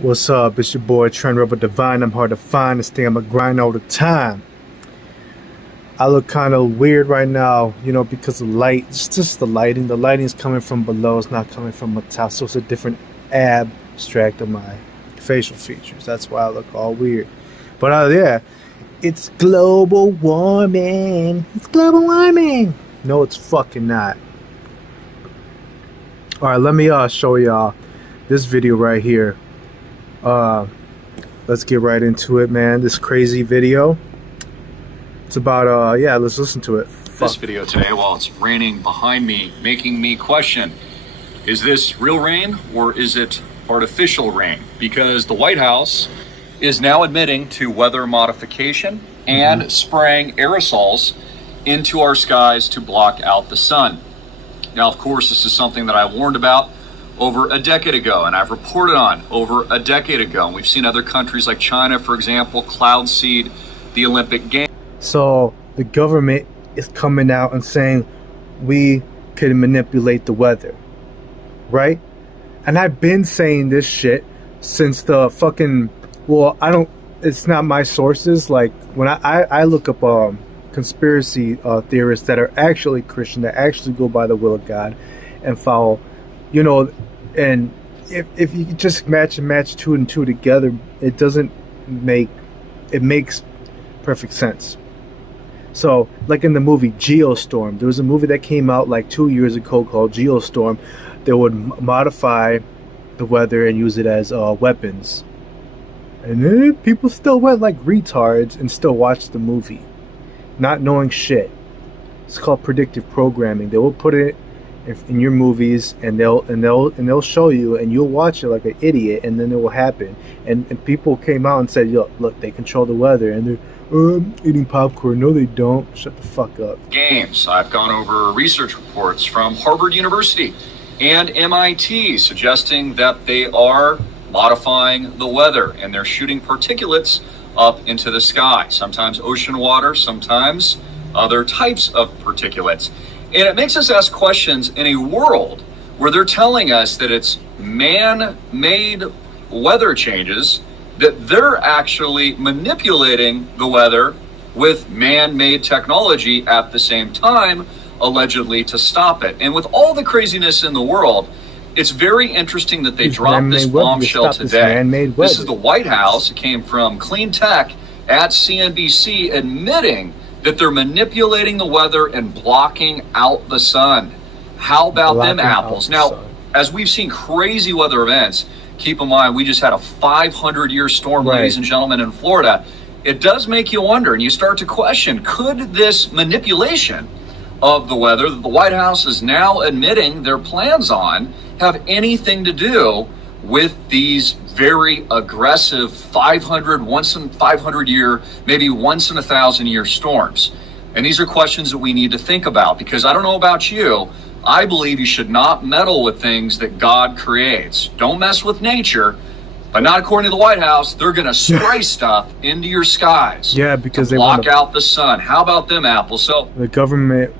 What's up? It's your boy Trent Rebel Divine. I'm hard to find. This thing I'm gonna grind all the time. I look kind of weird right now, you know, because of light. It's just the lighting. The lighting is coming from below. It's not coming from the top. So it's a different abstract of my facial features. That's why I look all weird. But yeah, it's global warming. It's global warming. No, it's fucking not. All right, let me show y'all this video right here. Let's get right into it, man. This crazy video. It's about yeah, let's listen to it. This video today, while it's raining behind me, making me question, is this real rain or is it artificial rain? Because the White House is now admitting to weather modification and spraying aerosols into our skies to block out the sun. Now, of course, this is something that I warned about over a decade ago, and I've reported on over a decade ago. And we've seen other countries like China, for example, cloud seed the Olympic Games. So the government is coming out and saying we can manipulate the weather, right? And I've been saying this shit since the fucking, well, it's not my sources. Like when I look up conspiracy theorists that are actually Christian, that actually go by the will of God and follow, you know, and if you just match two and two together, it makes perfect sense. So like in the movie Geostorm, there was a movie that came out like 2 years ago called Geostorm. They would modify the weather and use it as weapons, and then people still went like retards and still watched the movie, not knowing shit. It's called predictive programming. They will put it in your movies, and they'll show you, and you'll watch it like an idiot, and then it will happen. And people came out and said, "Yo, look, they control the weather," and they're eating popcorn. No, they don't. Shut the fuck up. Games. I've gone over research reports from Harvard University and MIT suggesting that they are modifying the weather, and they're shooting particulates up into the sky. Sometimes ocean water, sometimes other types of particulates. And it makes us ask questions in a world where they're telling us that it's man-made weather changes, that they're actually manipulating the weather with man-made technology at the same time, allegedly to stop it. And with all the craziness in the world, it's very interesting that they dropped this bombshell today. This is the White House. It came from Clean Tech at CNBC admitting that they're manipulating the weather and blocking out the sun. How about them apples? Now, as we've seen crazy weather events, keep in mind, we just had a 500-year storm, ladies and gentlemen, in Florida. It does make you wonder, and you start to question, could this manipulation of the weather that the White House is now admitting their plans on have anything to do with these very aggressive 500, once in 500 year, maybe once in 1,000 year storms? And these are questions that we need to think about, because I don't know about you, I believe you should not meddle with things that God creates. Don't mess with nature, but not according to the White House. They're going to spray stuff into your skies. Yeah, because to block out the sun. How about them apples? So the government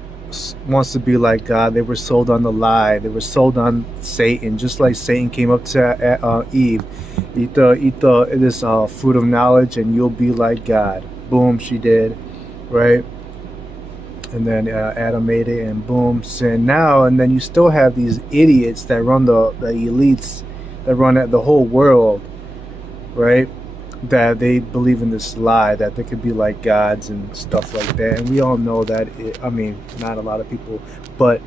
wants to be like God. They were sold on the lie. They were sold on Satan, just like Satan came up to Eve. Eat this fruit of knowledge and you'll be like God. Boom, she did, right? And then Adam ate it, and boom, sin. Now and then you still have these idiots that run the elites, that run the whole world, right? That they believe in this lie that they could be like gods and stuff like that. And we all know that I mean, not a lot of people, but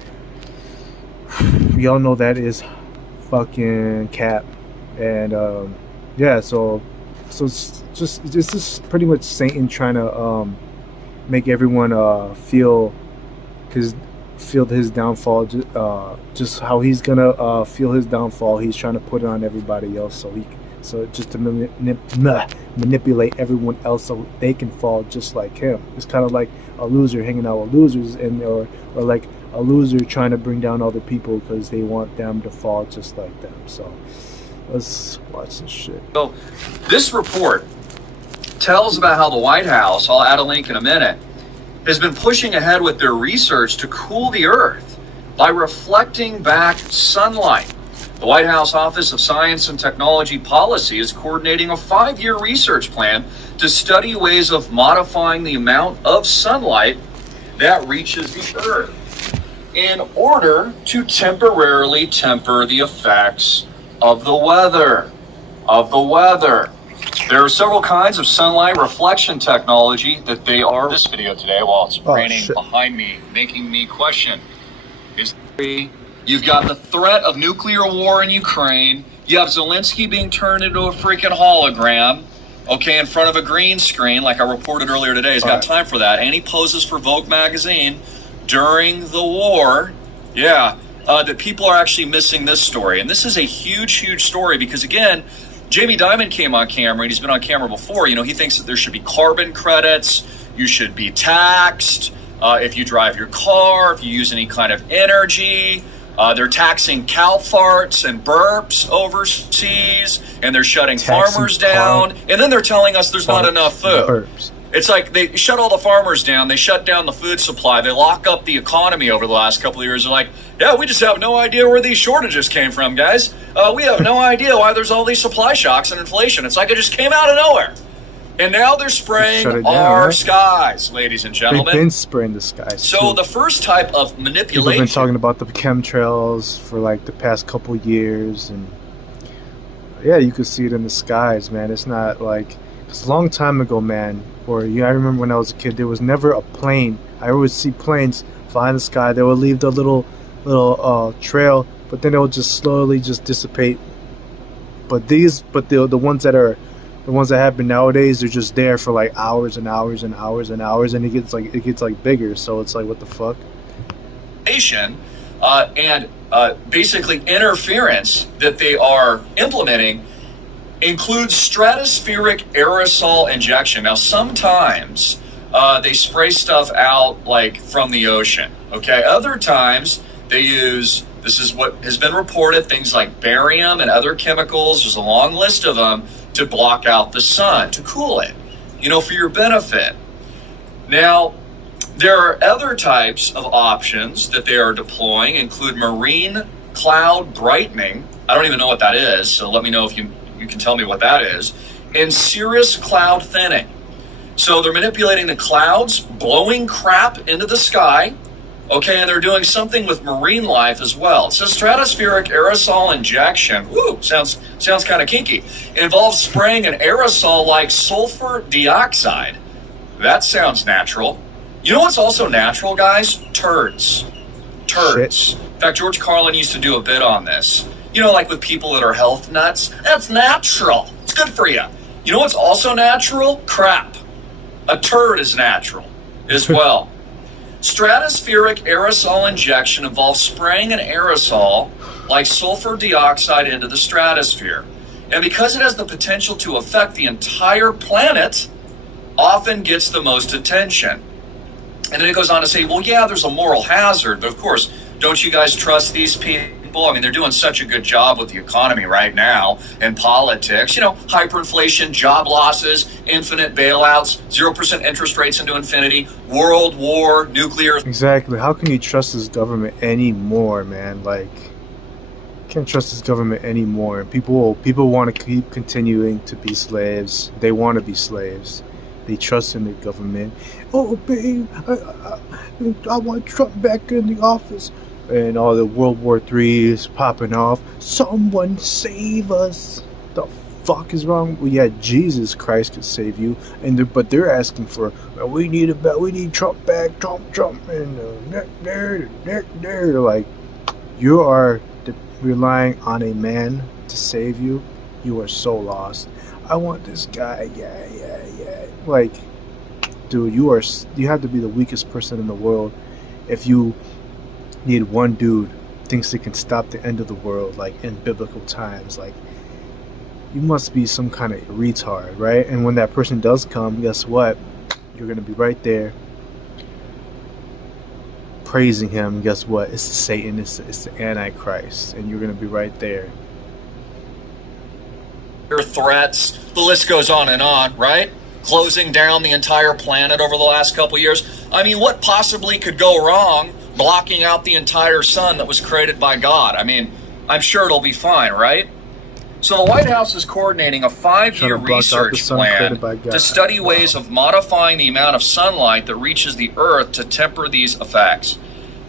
we all know that is fucking cap. And yeah, so it's just pretty much Satan trying to make everyone feel his downfall, just how he's gonna feel his downfall. He's trying to put it on everybody else, so just to manipulate everyone else so they can fall just like him. It's kind of like a loser hanging out with losers, or like a loser trying to bring down other people because they want them to fall just like them. So let's watch this shit. So this report tells about how the White House, I'll add a link in a minute, has been pushing ahead with their research to cool the earth by reflecting back sunlight. The White House Office of Science and Technology Policy is coordinating a 5-year research plan to study ways of modifying the amount of sunlight that reaches the Earth in order to temporarily temper the effects of the weather. There are several kinds of sunlight reflection technology that they are this video today while it's raining behind me, making me question. You've got the threat of nuclear war in Ukraine. You have Zelensky being turned into a freaking hologram, okay, in front of a green screen, like I reported earlier today. He's got time for that. And he poses for Vogue magazine during the war. Yeah, that people are actually missing this story. And this is a huge, huge story because, again, Jamie Dimon came on camera, and he's been on camera before. You know, he thinks that there should be carbon credits. You should be taxed if you drive your car, if you use any kind of energy. They're taxing cow farts and burps overseas, and they're shutting farmers down. And then they're telling us there's not enough food. It's like they shut all the farmers down. They shut down the food supply. They lock up the economy over the last couple of years. They're like, yeah, we just have no idea where these shortages came from, guys. We have no idea why there's all these supply shocks and inflation. It's like it just came out of nowhere. And now they're spraying our skies, ladies and gentlemen. They've been spraying the skies. So the first type of manipulation... People have been talking about the chemtrails for like the past couple years. And yeah, you could see it in the skies, man. It's not like... It's a long time ago, man. Or I remember when I was a kid, there was never a plane. I always see planes fly in the sky. They would leave the little trail, but then it would just slowly just dissipate. But the ones that are... The ones that happen nowadays, they're just there for like hours and hours and hours and hours, and it gets like bigger. So it's like, what the fuck? And basically interference that they are implementing includes stratospheric aerosol injection. Now, sometimes they spray stuff out like from the ocean. Okay, other times they use. This is what has been reported. Things like barium and other chemicals. There's a long list of them. To block out the sun, to cool it, you know, for your benefit. Now, there are other types of options that they are deploying, include marine cloud brightening. I don't even know what that is, so let me know if you can tell me what that is. And cirrus cloud thinning. So they're manipulating the clouds, blowing crap into the sky. Okay, and they're doing something with marine life as well. It says stratospheric aerosol injection. Woo, sounds kind of kinky. It involves spraying an aerosol like sulfur dioxide. That sounds natural. You know what's also natural, guys? Turds. Shit. In fact, George Carlin used to do a bit on this. You know, like with people that are health nuts? That's natural. It's good for you. You know what's also natural? Crap. A turd is natural as well. Stratospheric aerosol injection involves spraying an aerosol like sulfur dioxide into the stratosphere. And because it has the potential to affect the entire planet, often gets the most attention. And then it goes on to say, well, yeah, there's a moral hazard, but of course, don't you guys trust these people? I mean, they're doing such a good job with the economy right now and politics. You know, hyperinflation, job losses, infinite bailouts, 0% interest rates into infinity, world war, nuclear. Exactly. How can you trust this government anymore, man? Like, can't trust this government anymore. People want to keep continuing to be slaves. They want to be slaves. They trust in the government. Oh, babe, I want Trump back in the office. And all the World War III is popping off. Someone save us. The fuck is wrong? Well, yeah, Jesus Christ could save you. But they're asking for, we need Trump back, Trump, and they're like, you are relying on a man to save you. You are so lost. I want this guy. Yeah. Like, dude, you have to be the weakest person in the world if you need one dude thinks they can stop the end of the world, like in biblical times. Like, you must be some kind of retard, right? And when that person does come, guess what? You're gonna be right there praising him. Guess what? It's the Satan, it's the Antichrist, and you're gonna be right there. Threats, the list goes on, right? Closing down the entire planet over the last couple years. I mean, what possibly could go wrong blocking out the entire sun that was created by God? I mean, I'm sure it'll be fine, right? So the White House is coordinating a 5-year research plan to study ways of modifying the amount of sunlight that reaches the Earth to temper these effects.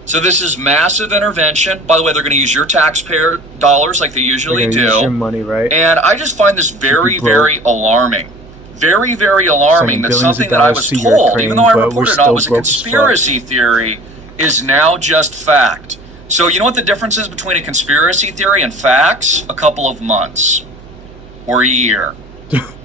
So this is massive intervention. By the way, they're going to use your taxpayer dollars like they usually do. Use your money, right? And I just find this very, very alarming. Very, very alarming that something that I was told, even though I reported on, was a conspiracy theory, is now just fact. So you know what the difference is between a conspiracy theory and facts? A couple of months, or a year,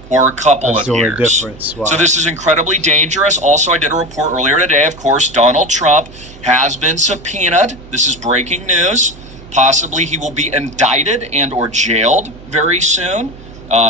or a couple of years. Difference. Wow. So this is incredibly dangerous. Also, I did a report earlier today. Of course, Donald Trump has been subpoenaed. This is breaking news. Possibly he will be indicted and or jailed very soon.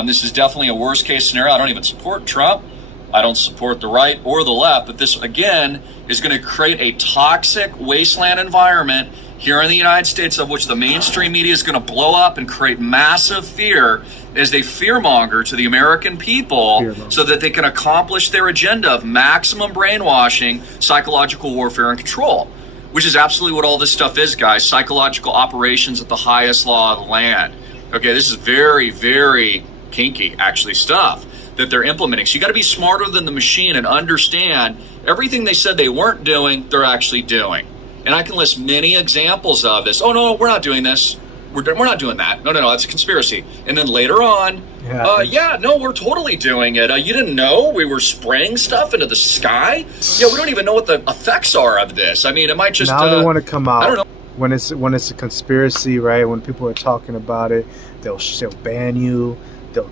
This is definitely a worst case scenario. I don't even support Trump. I don't support the right or the left. But this, again, is going to create a toxic wasteland environment here in the United States, of which the mainstream media is going to blow up and create massive fear as they fearmonger to the American people so that they can accomplish their agenda of maximum brainwashing, psychological warfare, and control, which is absolutely what all this stuff is, guys. Psychological operations at the highest law of the land. Okay, this is very, very kinky, actually, stuff that they're implementing. So you got to be smarter than the machine and understand everything they said they weren't doing, they're actually doing. And I can list many examples of this. Oh, no, we're not doing this. We're not doing that. No, that's a conspiracy. And then later on, we're totally doing it. You didn't know we were spraying stuff into the sky? Yeah, we don't even know what the effects are of this. I mean, it might just... Now they want to come out. I don't know. When it's a conspiracy, right? When people are talking about it, they'll ban you. They'll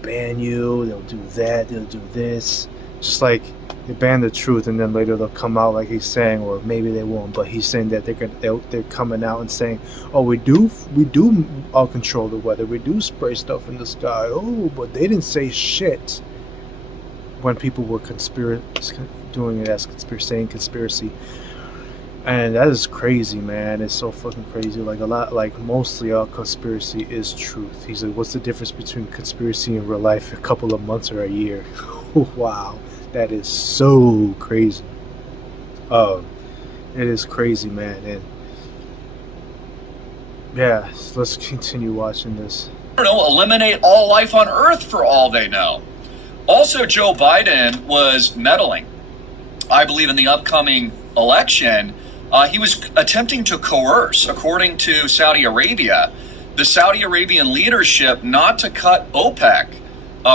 ban you. They'll do that. They'll do this. Just like... They ban the truth, and then later they'll come out like he's saying, or maybe they won't. But he's saying that they're coming out and saying, "Oh, we do all control the weather. We do spray stuff in the sky. Oh, but they didn't say shit." When people were doing it as conspiracy, and that is crazy, man. It's so fucking crazy. Mostly all conspiracy is truth. He's like, "What's the difference between conspiracy in real life? A couple of months or a year?" Wow. That is so crazy. It is crazy, man. And yeah, let's continue watching this. I don't know, eliminate all life on Earth for all they know. Also, Joe Biden was meddling, I believe, in the upcoming election. He was attempting to coerce, according to Saudi Arabia, the Saudi Arabian leadership not to cut OPEC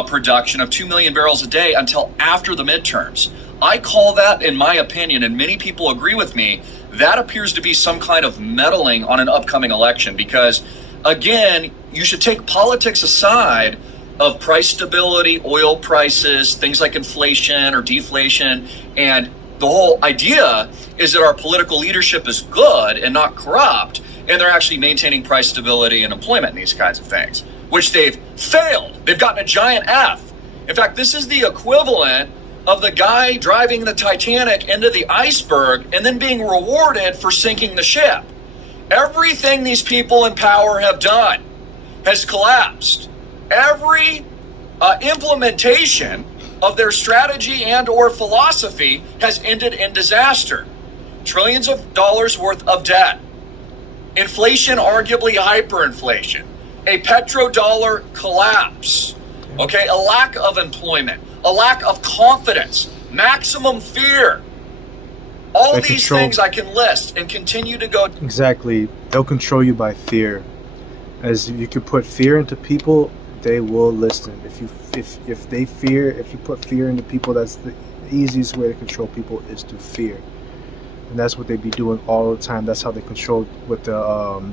production of 2 million barrels a day until after the midterms. I call that, in my opinion, and many people agree with me, that appears to be some kind of meddling on an upcoming election because, again, you should take politics aside of price stability, oil prices, things like inflation or deflation, and the whole idea is that our political leadership is good and not corrupt, and they're actually maintaining price stability and employment and these kinds of things, which they've failed. They've gotten a giant F. In fact, this is the equivalent of the guy driving the Titanic into the iceberg and then being rewarded for sinking the ship. Everything these people in power have done has collapsed. Every implementation of their strategy and or philosophy has ended in disaster. Trillions of dollars worth of debt. Inflation, arguably hyperinflation. A petrodollar collapse, okay? A lack of employment, a lack of confidence, maximum fear. All these things I can list and continue to go. Exactly. They'll control you by fear. As you can put fear into people, they will listen. If you put fear into people, that's the easiest way to control people is through fear. And that's what they be doing all the time. That's how they control with the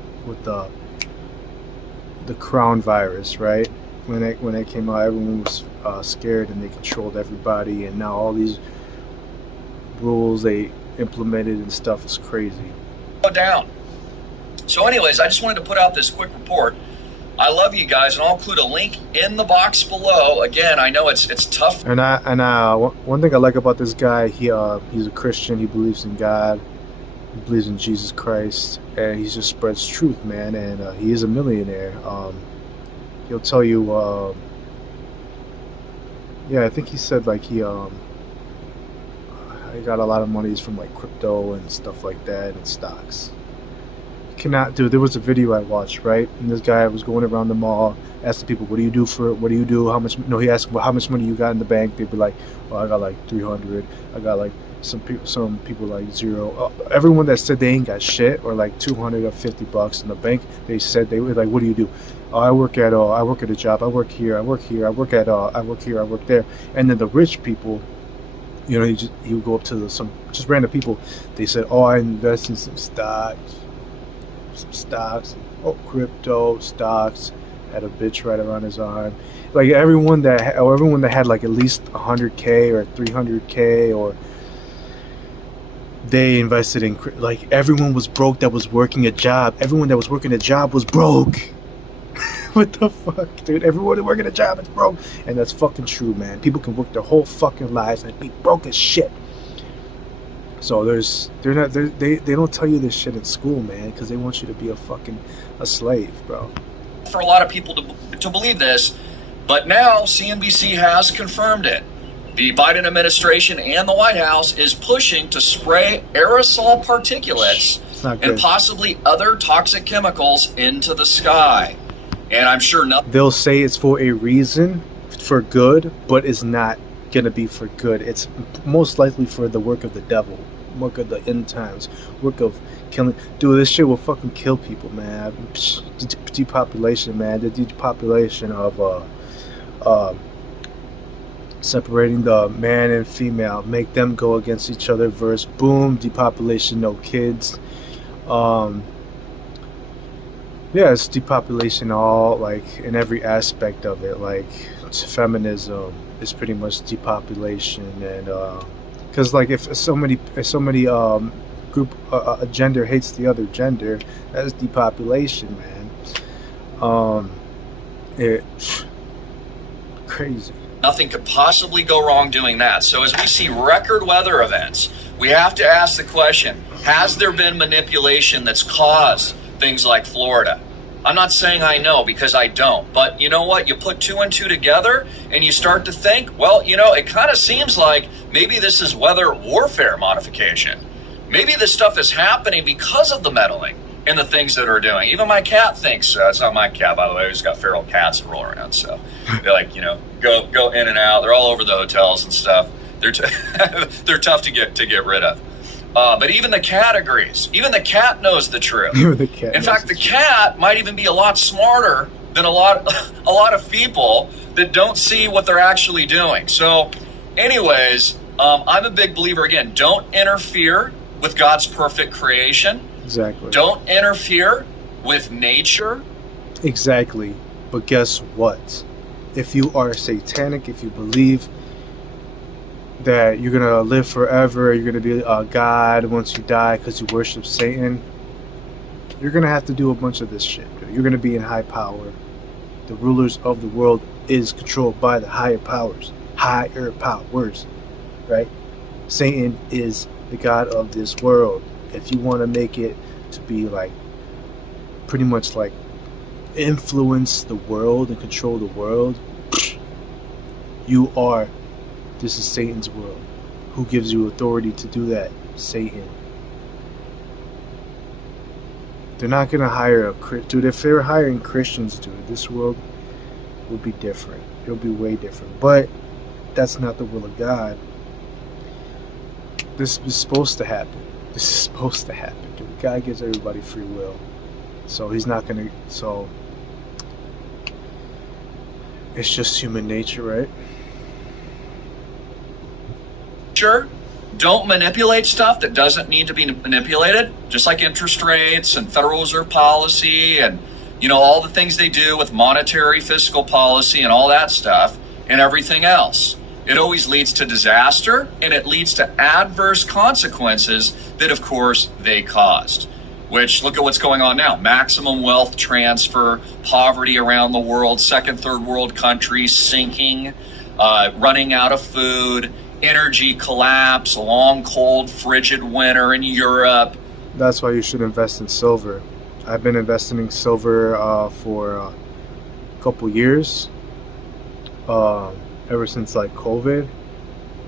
crown virus, right? When it came out, everyone was scared and they controlled everybody, and now all these rules they implemented and stuff is crazy. Down. So anyways, I just wanted to put out this quick report. I love you guys, and I'll include a link in the box below. Again, I know it's tough. And one thing I like about this guy, he's a Christian. He believes in God. He believes in Jesus Christ, and he just spreads truth, man. And he is a millionaire. He'll tell you. Yeah, I think he said like he got a lot of monies from like crypto and stuff like that and stocks. cannot do. There was a video I watched, right, and this guy was going around the mall asking people, what do you do for, what do you do, how much, no, he asked, well, how much money you got in the bank? They'd be like, well, I got like 300. I got like some people like zero. Everyone that said they ain't got shit, or like 200 or $50 in the bank, they said, they were like, what do you do? Oh, I work at a job, I work here, I work here, I work at I work here, I work there. And then the rich people, you know, he would go up to some just random people. They said, oh, I invest in some stocks, oh, crypto stocks. Had a bitch right around his arm. Like everyone that had like at least 100K or 300K, or they invested in, like, everyone was broke that was working a job. Everyone that was working a job was broke. What the fuck, dude? Everyone working a job is broke, and that's fucking true, man. People can work their whole fucking lives and be broke as shit. So they don't tell you this shit in school, man, because they want you to be a slave, bro. For a lot of people to believe this, but now CNBC has confirmed it. The Biden administration and the White House is pushing to spray aerosol particulates and possibly other toxic chemicals into the sky. And I'm sure they'll say it's for a reason, for good, but it's not gonna be for good. It's most likely for the work of the devil, work of the end times, work of killing. Dude, this shit will fucking kill people, man. Depopulation, man. The depopulation of separating the man and female, make them go against each other, verse, boom, depopulation, no kids. Yeah, it's depopulation, all, like, in every aspect of it. Like, feminism is pretty much depopulation, and because, like, if so many group a gender hates the other gender, that's depopulation, man. It's crazy. Nothing could possibly go wrong doing that. So as we see record weather events, we have to ask the question, has there been manipulation that's caused things like Florida? I'm not saying I know, because I don't. But you know what? You put 2 and 2 together and you start to think, well, you know, it kind of seems like maybe this is weather warfare modification. Maybe this stuff is happening because of the meddling and the things that are doing. Even my cat thinks, it's not my cat, by the way, who's got feral cats that roll around. So they're like, you know, go in and out. They're all over the hotels and stuff. They're they're tough to get rid of. But even the cat agrees. Even the cat knows the truth. In fact, the cat might even be a lot smarter than a lot of people that don't see what they're actually doing. So anyways, I'm a big believer, again, don't interfere with God's perfect creation. Exactly. Don't interfere with nature. Exactly. But guess what? If you are satanic, if you believe that you're going to live forever, you're going to be a god once you die because you worship Satan, you're going to have to do a bunch of this shit. You're going to be in high power. The rulers of the world is controlled by the higher powers. Higher powers. Right? Satan is the god of this world. If you want to make it to be like, pretty much like, influence the world and control the world, this is Satan's world. Who gives you authority to do that? Satan. They're not gonna hire dude, if they were hiring Christians, dude, this world would be different. It'll be way different. But that's not the will of God. This is supposed to happen. This is supposed to happen, dude. God gives everybody free will. So he's not gonna, so it's just human nature, right? Sure. Don't manipulate stuff that doesn't need to be manipulated, just like interest rates and Federal Reserve policy and, you know, all the things they do with monetary fiscal policy and all that stuff and everything else. It always leads to disaster, and it leads to adverse consequences that, of course, they caused. Which, look at what's going on now. Maximum wealth transfer, poverty around the world, second, third world countries sinking, running out of food, energy collapse, long, cold, frigid winter in Europe. That's why you should invest in silver. I've been investing in silver for a couple years. Ever since like COVID,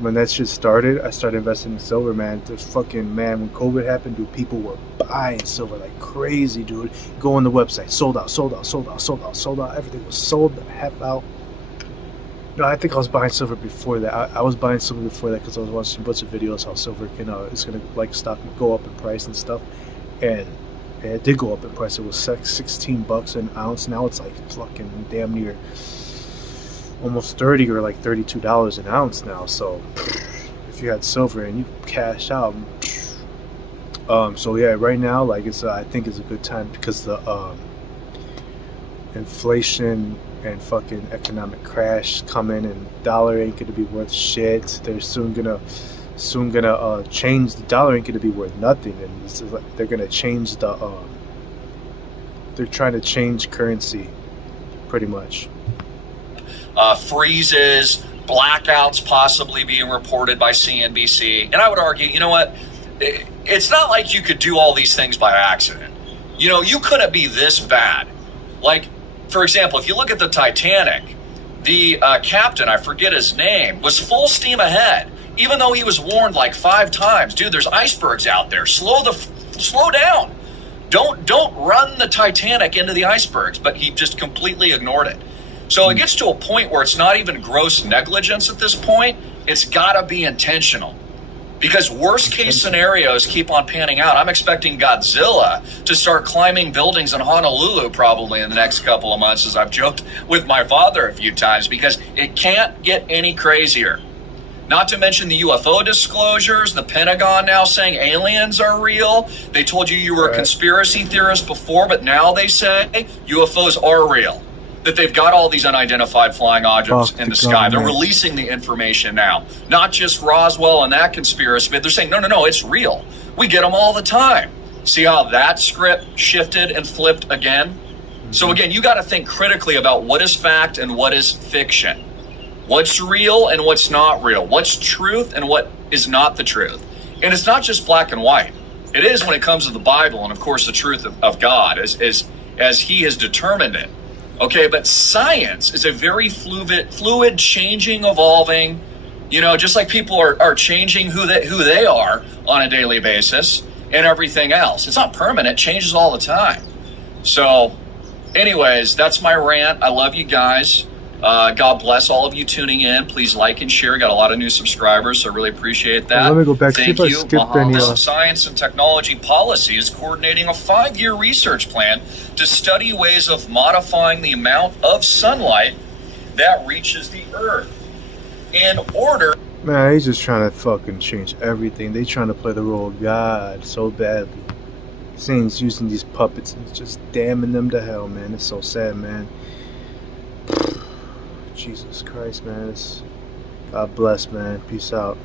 when that shit started, I started investing in silver, man. There's fucking, man, when COVID happened, dude, people were buying silver like crazy, dude. Go on the website, sold out, sold out, sold out, sold out, sold out. Everything was sold the heck out. No, I think I was buying silver before that. I was buying silver before that because I was watching a bunch of videos how silver can, it's gonna like stock go up in price and stuff. And it did go up in price. It was $16 an ounce. Now it's like fucking damn near almost 30 or like $32 an ounce now. So if you had silver and you cash out, so yeah, right now, like it's I think it's a good time because the inflation and fucking economic crash coming, and dollar ain't gonna be worth shit. They're soon gonna change. The dollar ain't gonna be worth nothing, and this is like they're gonna change the they're trying to change currency pretty much. Freezes, blackouts possibly being reported by CNBC. And I would argue, you know what? It's not like you could do all these things by accident. You know, you couldn't be this bad. Like, for example, if you look at the Titanic, the captain, I forget his name, was full steam ahead, even though he was warned like 5 times. Dude, there's icebergs out there. Slow down. Don't run the Titanic into the icebergs. But he just completely ignored it. So it gets to a point where it's not even gross negligence at this point. It's got to be intentional. Because worst case scenarios keep on panning out. I'm expecting Godzilla to start climbing buildings in Honolulu probably in the next couple of months, as I've joked with my father a few times, because it can't get any crazier. Not to mention the UFO disclosures, the Pentagon now saying aliens are real. They told you were a conspiracy theorist before, but now they say UFOs are real. That they've got all these unidentified flying objects in the sky. They're releasing the information now. Not just Roswell and that conspiracy, but they're saying, no, it's real. We get them all the time. See how that script shifted and flipped again? So again, you got to think critically about what is fact and what is fiction. What's real and what's not real. What's truth and what is not the truth. And it's not just black and white. It is when it comes to the Bible and, of course, the truth of God as he has determined it. Okay, but science is a very fluid, changing, evolving, you know, just like people are changing who they are on a daily basis and everything else. It's not permanent, it changes all the time. So anyways, that's my rant. I love you guys. God bless all of you tuning in. Please like and share. Got a lot of new subscribers, so I really appreciate that. Let me go back. Thank you. Office of Science and Technology Policy is coordinating a 5-year research plan to study ways of modifying the amount of sunlight that reaches the Earth in order. Man, he's just trying to fucking change everything. They trying to play the role of God so badly. Satan's using these puppets and just damning them to hell, man. It's so sad, man. Jesus Christ, man. God bless, man. Peace out.